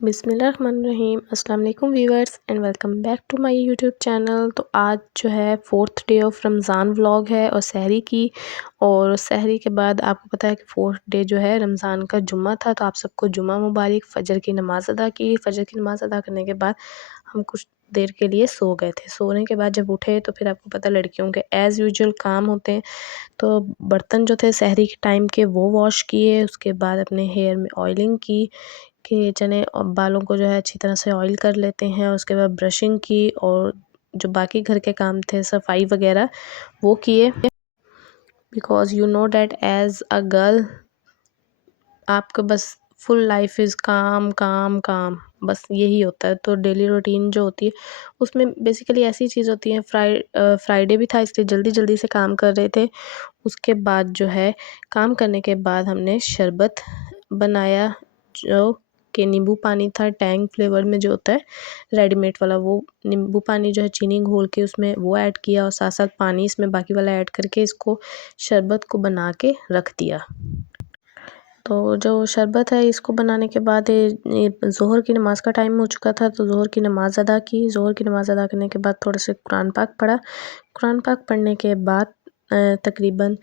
बिस्मिल्लाहिर्रहमानिर्रहीम। अस्सलाम वालेकुम viewers and welcome back to my YouTube channel. तो आज जो है 4th day of Ramzan vlog है और सहरी की। और सहरी के बाद आपको पता है कि 4th डे जो है रमज़ान का जुम्मा था, तो आप सबको जुम्मा मुबारक। फ़जर की नमाज़ अदा की। फ़जर की नमाज़ अदा करने के बाद हम कुछ देर के लिए सो गए थे। सोने के बाद जब उठे तो फिर आपको पता लड़कियों के एज़ यूजुअल काम होते हैं, तो बर्तन जो थे सहरी के टाइम के वो वॉश किए। उसके बाद अपने हेयर में ऑयलिंग की कि चने और बालों को जो है अच्छी तरह से ऑयल कर लेते हैं। उसके बाद ब्रशिंग की और जो बाकी घर के काम थे सफाई वगैरह वो किए। Because you know that as a girl आपका बस फुल लाइफ इज़ काम काम काम, बस यही होता है। तो डेली रूटीन जो होती है उसमें बेसिकली ऐसी चीज़ होती है। फ्राइडे भी था इसलिए जल्दी जल्दी से काम कर रहे थे। उसके बाद जो है काम करने के बाद हमने शरबत बनाया, जो कि नींबू पानी था टैंग फ्लेवर में जो होता है रेडीमेड वाला। वो नींबू पानी जो है चीनी घोल के उसमें वो ऐड किया और साथ साथ पानी इसमें बाकी वाला ऐड करके इसको शरबत को बना के रख दिया। तो जो शरबत है इसको बनाने के बाद ये ज़ोहर की नमाज़ का टाइम हो चुका था, तो ज़ोहर की नमाज़ अदा की। ज़ोहर की नमाज़ अदा करने के बाद थोड़े से कुरान पाक पढ़ा। कुरान पाक पढ़ने के बाद तकरीबन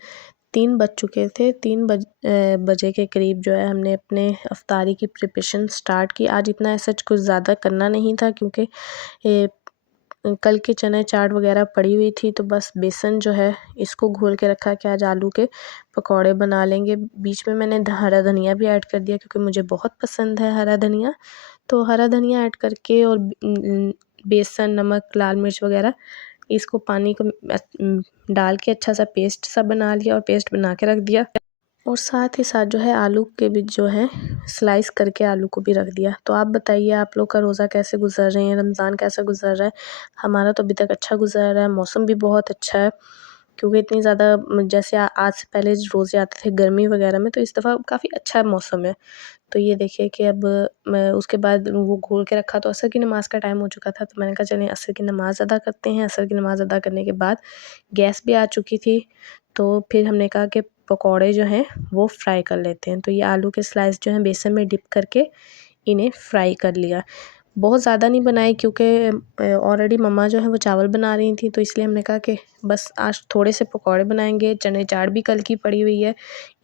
3 बज चुके थे। 3 बजे के करीब जो है हमने अपने इफ्तारी की प्रिपरेशन स्टार्ट की। आज इतना ऐसा कुछ ज़्यादा करना नहीं था क्योंकि ये कल के चने चाट वगैरह पड़ी हुई थी, तो बस बेसन जो है इसको घोल के रखा कि आज आलू के पकौड़े बना लेंगे। बीच में मैंने हरा धनिया भी ऐड कर दिया क्योंकि मुझे बहुत पसंद है हरा धनिया। तो हरा धनिया ऐड करके और बेसन, नमक, लाल मिर्च वगैरह इसको पानी को डाल के अच्छा सा पेस्ट सा बना लिया और पेस्ट बना के रख दिया। और साथ ही साथ जो है आलू के भी जो है स्लाइस करके आलू को भी रख दिया। तो आप बताइए आप लोग का रोज़ा कैसे गुजर रहे हैं, रमज़ान कैसा गुजर रहा है? हमारा तो अभी तक अच्छा गुजर रहा है। मौसम भी बहुत अच्छा है क्योंकि इतनी ज़्यादा जैसे आज से पहले रोज़े आते थे गर्मी वगैरह में, तो इस दफ़ा काफ़ी अच्छा मौसम है। तो ये देखिए कि अब मैं उसके बाद वो घोल के रखा तो असर की नमाज़ का टाइम हो चुका था, तो मैंने कहा चलें असर की नमाज़ अदा करते हैं। असर की नमाज़ अदा करने के बाद गैस भी आ चुकी थी, तो फिर हमने कहा कि पकौड़े जो हैं वो फ्राई कर लेते हैं। तो ये आलू के स्लाइस जो हैं बेसन में डिप करके इन्हें फ्राई कर लिया। बहुत ज़्यादा नहीं बनाए क्योंकि ऑलरेडी मम्मा जो है वो चावल बना रही थी, तो इसलिए हमने कहा कि बस आज थोड़े से पकौड़े बनाएंगे। चने चाट भी कल की पड़ी हुई है।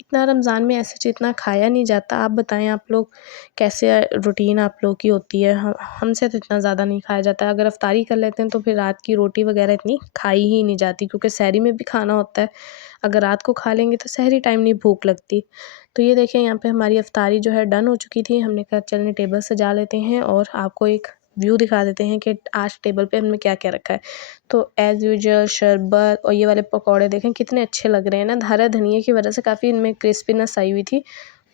इतना रमज़ान में ऐसे इतना खाया नहीं जाता। आप बताएं आप लोग कैसे रूटीन आप लोग की होती है? हमसे तो इतना ज़्यादा नहीं खाया जाता। अगर अफ्तारी कर लेते हैं तो फिर रात की रोटी वगैरह इतनी खाई ही नहीं जाती क्योंकि सहरी में भी खाना होता है। अगर रात को खा लेंगे तो सहरी टाइम नहीं भूख लगती। तो ये देखें यहाँ पे हमारी इफ्तारी जो है डन हो चुकी थी। हमने कहा चलें टेबल सजा लेते हैं और आपको एक व्यू दिखा देते हैं कि आज टेबल पे हमने क्या क्या रखा है। तो एज़ यूजुअल शरबत और ये वाले पकौड़े देखें कितने अच्छे लग रहे हैं ना। हरा धनिया की वजह से काफ़ी इनमें क्रिस्पीनेस आई हुई थी।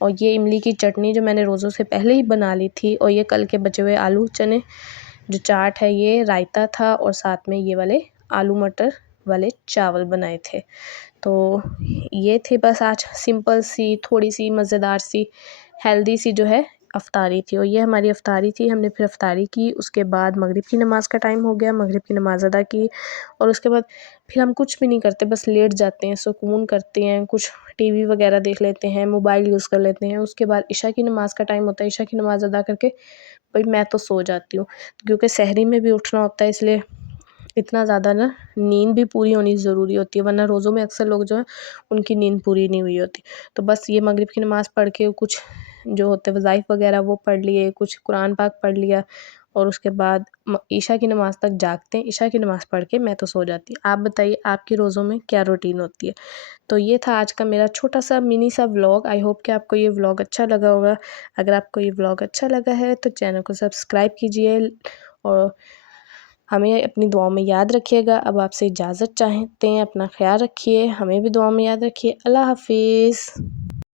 और ये इमली की चटनी जो मैंने रोज़ों से पहले ही बना ली थी, और ये कल के बचे हुए आलू चने जो चाट है, ये रायता था और साथ में ये वाले आलू मटर वाले चावल बनाए थे। तो ये थी बस आज सिंपल सी थोड़ी सी मज़ेदार सी हेल्दी सी जो है अफ्तारी थी। और ये हमारी अफ्तारी थी। हमने फिर अफ्तारी की, उसके बाद मगरिब की नमाज़ का टाइम हो गया, मगरिब की नमाज़ अदा की और उसके बाद फिर हम कुछ भी नहीं करते, बस लेट जाते हैं, सुकून करते हैं, कुछ टीवी वगैरह देख लेते हैं, मोबाइल यूज़ कर लेते हैं। उसके बाद इशा की नमाज़ का टाइम होता है, इशा की नमाज़ अदा करके भाई मैं तो सो जाती हूँ क्योंकि सहरी में भी उठना होता है, इसलिए इतना ज़्यादा ना नींद भी पूरी होनी ज़रूरी होती है, वरना रोज़ों में अक्सर लोग जो हैं उनकी नींद पूरी नहीं हुई होती। तो बस ये मगरिब की नमाज़ पढ़ के कुछ जो होते हैं वज़ाइफ़ वगैरह वो पढ़ लिए, कुछ कुरान पाक पढ़ लिया और उसके बाद ईशा की नमाज़ तक जागते हैं। ईशा की नमाज़ पढ़ के मैं तो सो जाती हूँ। आप बताइए आपकी रोज़ों में क्या रूटीन होती है? तो ये था आज का मेरा छोटा-सा मिनी सा व्लॉग। आई होप कि आपको ये व्लॉग अच्छा लगा होगा। अगर आपको ये व्लॉग अच्छा लगा है तो चैनल को सब्सक्राइब कीजिए और हमें अपनी दुआओं में याद रखिएगा। अब आपसे इजाज़त चाहते हैं, अपना ख़्याल रखिए, हमें भी दुआ में याद रखिए। अल्लाह हाफ़िज़।